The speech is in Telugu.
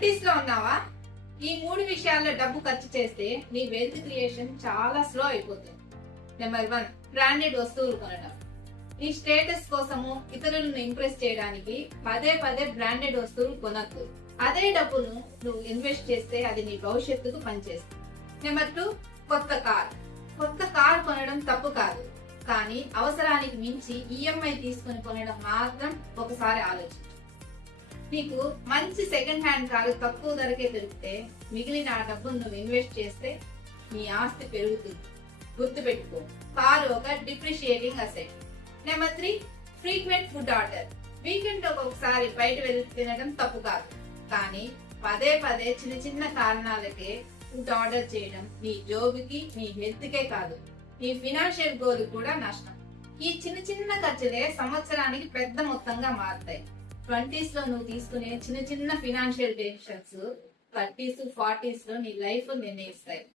ట్వంటీస్ లో ఉన్నావా? ఈ మూడు విషయాల్లో డబ్బు ఖర్చు చేస్తే నీ వెల్త్ క్రియేషన్ చాలా స్లో అయిపోతుంది. నెంబర్ 1, బ్రాండెడ్ వస్తువులు కొనడం. నీ స్టేటస్ కోసము ఇతరులను ఇంప్రెస్ చేయడానికి పదే పదే బ్రాండెడ్ వస్తువులు కొనద్దు. అదే డబ్బును నువ్వు ఇన్వెస్ట్ చేస్తే అది నీ భవిష్యత్తుకు పనిచేస్తుంది. నెంబర్ 2, కొత్త కార్. కొత్త కార్ కొనడం తప్పు కాదు, కానీ అవసరానికి మించి ఈఎంఐ తీసుకుని కొనడం మాత్రం ఒకసారి ఆలోచించు. నీకు మంచి సెకండ్ హ్యాండ్ కారు తక్కువ ధరకే దొరికితే మిగిలిన ఆ డబ్బును నువ్వు ఇన్వెస్ట్ చేస్తే నీ ఆస్తి పెరుగుతుంది. గుర్తుపెట్టుకో, కారు ఒక depreciating asset. Number 3, frequent food order. Weekend ఒకసారి బయట వెళ్ళి తినడం తప్పు కాదు, కానీ పదే పదే చిన్న చిన్న కారణాలకే ఫుడ్ ఆర్డర్ చేయడం నీ జోబుకి, నీ హెల్త్ కే కాదు, నీ ఫినాన్షియల్ గోల్ కూడా నష్టం. ఈ చిన్న చిన్న ఖర్చులే సంవత్సరానికి పెద్ద మొత్తంగా మారుతాయి. 20s లో నువ్వు తీసుకునే చిన్న చిన్న ఫినాన్షియల్ డెసిషన్స్ 30s 40s లో నీ లైఫ్ నిర్ణయిస్తాయి.